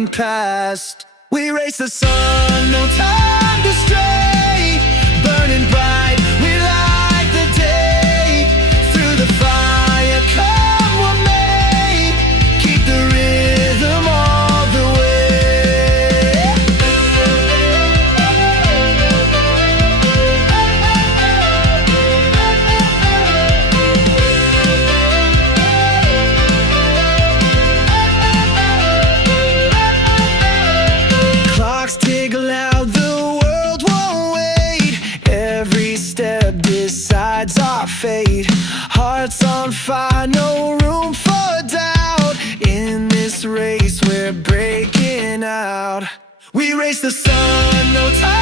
flying past. We race the sun, no time to stray. Burning bright, we light the day. Through the fire, come what may. Keep the rhythm all the way. Clocks tick loud, the world won't wait. Every step decides our fate. Hearts on fire, no room for doubt. In this race we're breaking out. We race the sun, no time